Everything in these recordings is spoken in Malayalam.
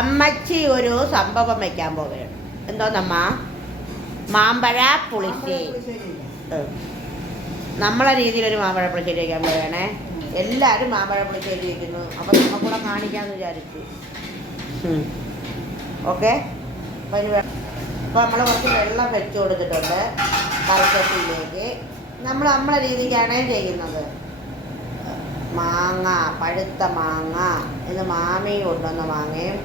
അമ്മച്ചി ഒരു സംഭവം വയ്ക്കാൻ പോവുകയാണ്. എന്തോന്നമ്മ? മാമ്പഴ പുളിശ്ശേരി. നമ്മളെ രീതിയിലൊരു മാമ്പഴ പുളിശ്ശേരി വയ്ക്കാൻ പോവുകയാണേ. എല്ലാവരും മാമ്പഴ പുളിശ്ശേരി വയ്ക്കുന്നു. അപ്പം നമുക്കൂടെ കാണിക്കാമെന്ന് വിചാരിച്ചു. ഓക്കെ. അപ്പോൾ നമ്മൾ കുറച്ച് വെള്ളം വെച്ച് കൊടുത്തിട്ടുണ്ട് കറിക്കത്തിലേക്ക്. നമ്മളെ രീതിക്കാണ് ചെയ്യുന്നത്. മാങ്ങ, പഴുത്ത മാങ്ങ, ഇത് മാമി കൊണ്ടുവന്ന മാങ്ങയും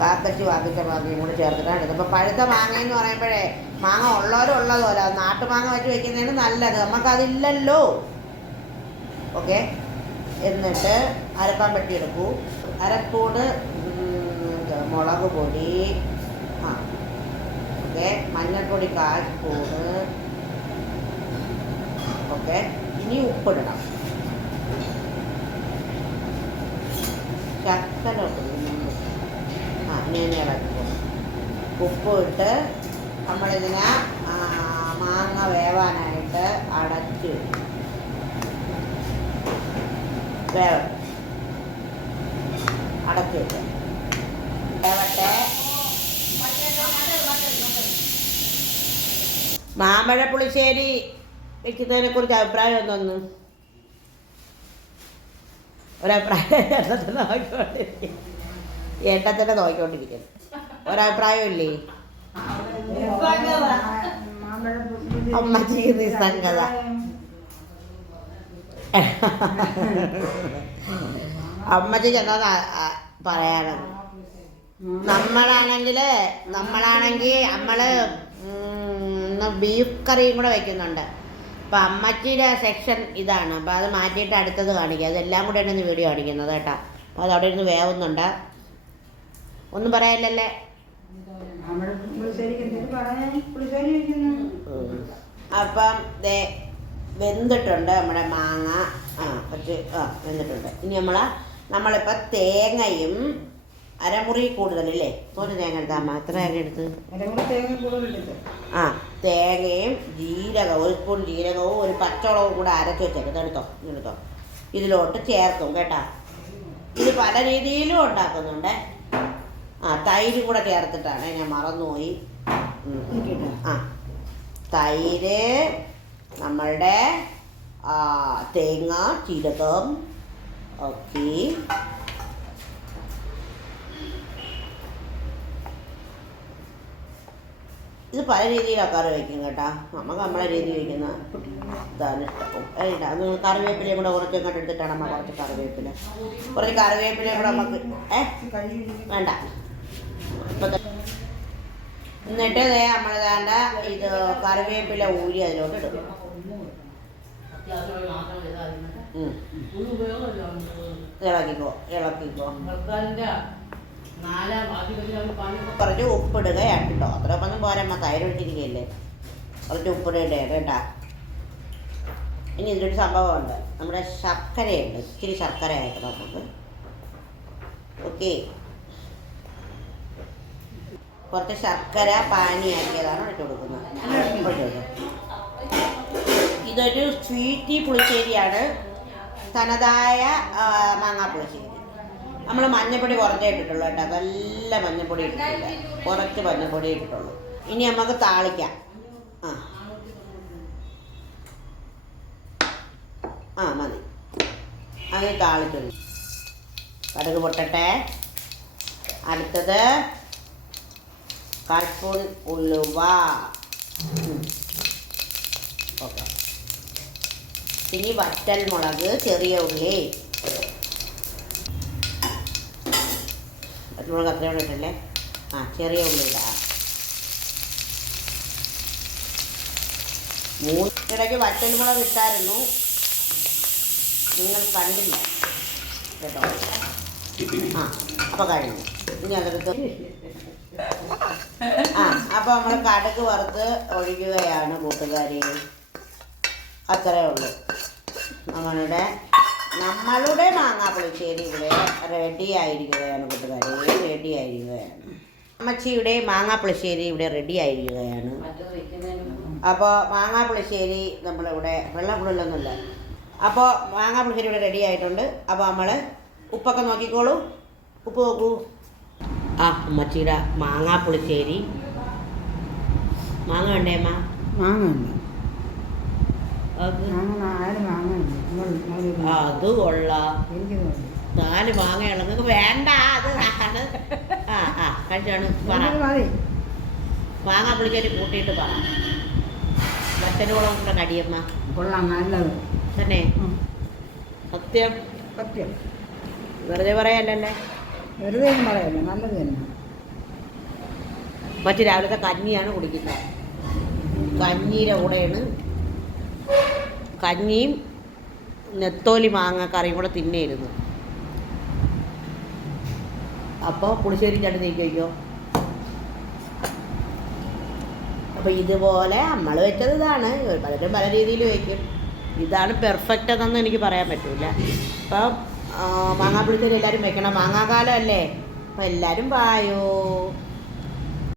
കാക്കച്ചി വാങ്ങിച്ച മാങ്ങയും കൂടി ചേർത്തിട്ടാണ് എടുത്തത്. അപ്പോൾ പഴുത്ത മാങ്ങയെന്ന് പറയുമ്പോഴേ മാങ്ങ ഉള്ളവരും ഉള്ളതുപോലെ നാട്ടുമാങ്ങ വെച്ച് വയ്ക്കുന്നതിന് നല്ലത്. നമുക്കതില്ലല്ലോ. ഓക്കെ. എന്നിട്ട് അരപ്പാൻ പെട്ടി എടുക്കൂ. അരക്കൂട് മുളക് പൊടി, ഓക്കെ, മഞ്ഞൾപ്പൊടി 1/4 സ്പൂണ്. ഓക്കെ. ഇനി ഉപ്പിടണം. ശർക്കര ഇങ്ങനെ ഇളക്കും. ഉപ്പ് ഇട്ട് നമ്മളിതിനെ മാങ്ങ വേവാനായിട്ട് അടച്ച് അടച്ചിട്ട് വേവട്ടെ. മാമ്പഴ പുളിശ്ശേരി വെക്കുന്നതിനെ കുറിച്ച് അഭിപ്രായം എന്തോന്നു? ഒരഭിപ്രായം എണ്ണത്തിനെ നോക്കിക്കൊണ്ടിരിക്കുന്നു. ഒരഭിപ്രായം ഇല്ലേ? അമ്മച്ചിക്ക് നിസ്സംഗത. അമ്മച്ചിക്ക് എന്താ പറയാനാണ്? നമ്മളാണെങ്കിൽ നമ്മള് ബീഫ് കറിയും കൂടെ വയ്ക്കുന്നുണ്ട്. അപ്പം അമ്മച്ചിയുടെ സെക്ഷൻ ഇതാണ്. അപ്പോൾ അത് മാറ്റിയിട്ട് അടുത്തത് കാണിക്കുക. അതെല്ലാം കൂടെ ആണ് വീഡിയോ കാണിക്കുന്നത് കേട്ടോ. അപ്പോൾ അത് അവിടെ ഇരുന്ന് വേവുന്നുണ്ട്. ഒന്നും പറയാനില്ലല്ലേ? അപ്പം വെന്തിട്ടുണ്ട് നമ്മുടെ മാങ്ങ. കുറച്ച് വെന്തിട്ടുണ്ട്. ഇനി നമ്മളിപ്പോൾ തേങ്ങയും അരമുറി കൂടുതലല്ലേ? ഒരു തേങ്ങ എടുത്താൽ അമ്മ എത്ര തേങ്ങ എടുത്ത്? തേങ്ങയും ജീരകവും 1 സ്പൂൺ ജീരകവും ഒരു പച്ചമുളകും കൂടെ അരച്ച് വെച്ചേക്കും. എടുത്തോ ഇതിലോട്ട് ചേർക്കും കേട്ടോ. ഇത് പല രീതിയിലും ഉണ്ടാക്കുന്നുണ്ട്. തൈര് കൂടെ ചേർത്തിട്ടാണ്. ഞാൻ മറന്നുപോയി. തൈര്, നമ്മളുടെ തേങ്ങ, ജീരകം. ഓക്കെ. ഇത് പല രീതിയിൽ ആൾക്കാർ വയ്ക്കും കേട്ടോ. നമുക്ക് നമ്മളെ രീതി വയ്ക്കുന്ന ഇതാണ് ഇഷ്ടം. അത് കറിവേപ്പിലയും കൂടെ കുറച്ച് ഇങ്ങോട്ട് എടുത്തിട്ടാണ് നമ്മൾ കുറച്ച് കറിവേപ്പിലയും കൂടെ നമുക്ക് വേണ്ട. എന്നിട്ട് നമ്മൾ വേണ്ട ഇത് കറിവേപ്പില ഊരി അതിലോട്ട് ഇടും. ഇളക്കിക്കോ. കുറച്ച് ഉപ്പിടുകയാണ് കേട്ടോ. അത്രയൊന്നും പോരമ്മ, തൈര് ഇട്ടിരിക്കുകയല്ലേ. കുറച്ച് ഉപ്പിടുകയാണ് കേട്ടാ. ഇനി ഇതിലൊരു സംഭവമുണ്ട്. നമ്മുടെ ശർക്കരയുണ്ട്. ഇച്ചിരി ശർക്കര ആക്കണം നമുക്ക്. ഓക്കെ. കുറച്ച് ശർക്കര പാനിയാക്കിയതാണ് ഇട്ട് കൊടുക്കുന്നത്. ഇതൊരു സ്വീറ്റി പുളിശ്ശേരിയാണ്. തനതായ മാങ്ങാ പുളിശ്ശേരി. നമ്മൾ മഞ്ഞപ്പൊടി കുറച്ചേ ഇട്ടിട്ടുള്ളൂ കേട്ടോ. നല്ല മഞ്ഞപ്പൊടി ഇട്ടിട്ടില്ല, കുറച്ച് മഞ്ഞപ്പൊടി ഇട്ടിട്ടുള്ളൂ. ഇനി നമുക്ക് താളിക്കാം. മതി. അത് താളിക്കുന്നു. കടുക് പൊട്ടട്ടെ. അടുത്തത് 1/4 സ്പൂൺ ഉലുവ. ഓക്കെ. ഇനി വറ്റൽ മുളക്, ചെറിയ ഉള്ളി. വറ്റൽമുളക് അത്രയോടെ ഇട്ടല്ലേ? ചെറിയ ഉള്ളി ഇടാം. ഇടയ്ക്ക് വറ്റൽമുളക് ഇട്ടായിരുന്നു, നിങ്ങൾ കണ്ടില്ല കേട്ടോ. അപ്പോൾ കഴിഞ്ഞു. ഇനി അതെടുത്ത് അപ്പോൾ നമ്മൾ കടുക് വറുത്ത് ഒഴിക്കുകയാണ് കൂട്ടുകാരി. അത്രയേ ഉള്ളൂ. നമ്മളുടെ മാങ്ങാ പുളിശ്ശേരി ഇവിടെ റെഡി ആയിരിക്കുകയാണ് കൂട്ടുകാരി. റെഡി ആയിരിക്കുകയാണ്. അമ്മച്ചിയുടെ മാങ്ങാ പുളിശ്ശേരി ഇവിടെ റെഡി ആയിരിക്കുകയാണ്. അപ്പോൾ മാങ്ങാ പുളിശ്ശേരി നമ്മളിവിടെ വെള്ളം കൂടുതലൊന്നുമില്ല. അപ്പോൾ മാങ്ങാ പുളിശ്ശേരി ഇവിടെ റെഡി ആയിട്ടുണ്ട്. അപ്പോൾ നമ്മൾ ഉപ്പൊക്കെ നോക്കിക്കോളൂ. ഉപ്പ് നോക്കൂ. ആ അമ്മച്ചിയുടെ മാങ്ങാ പുളിശ്ശേരി. മാങ്ങ വേണ്ടേ അമ്മ? മാങ്ങ ഉണ്ട്. അത് മാങ്ങ ഉണ്ട്. അത് കൊള്ളാം. എനിക്ക് തോന്നി 4 മാങ്ങയുള്ള നിങ്ങൾക്ക് വേണ്ട. അത് കഴിച്ചാണ് പറ. മതി. മാങ്ങാ പുളിശ്ശേരി കൂട്ടിയിട്ട് പറ. മറ്റനോളം കൂടെ കടിയമ്മ. കൊള്ളാം, നല്ലത് തന്നെ. സത്യം സത്യം. വെറുതെ പറയല്ലേ. വെറുതെ ഒന്നും പറയല്ല, നല്ലത് തന്നെ. മറ്റു രാവിലത്തെ കഞ്ഞിയാണ് കുടിക്കുന്നത്. കഞ്ഞിയുടെ കൂടെയാണ് കഞ്ഞിയും നെത്തോലി മാങ്ങ കറിയും കൂടെ തിന്നേരുന്നു. അപ്പോൾ പുളിശ്ശേരി ചട്ടി നീക്കി വയ്ക്കോ. അപ്പോൾ ഇതുപോലെ നമ്മൾ വെച്ചത് ഇതാണ്. പലരും പല രീതിയിൽ വയ്ക്കും. ഇതാണ് പെർഫെക്റ്റ് എന്നൊന്നും എനിക്ക് പറയാൻ പറ്റില്ല. അപ്പം മാങ്ങാ പുളിശ്ശേരി എല്ലാവരും വെക്കണം. മാങ്ങാക്കാലം അല്ലേ, അപ്പോൾ എല്ലാവരും വായോ.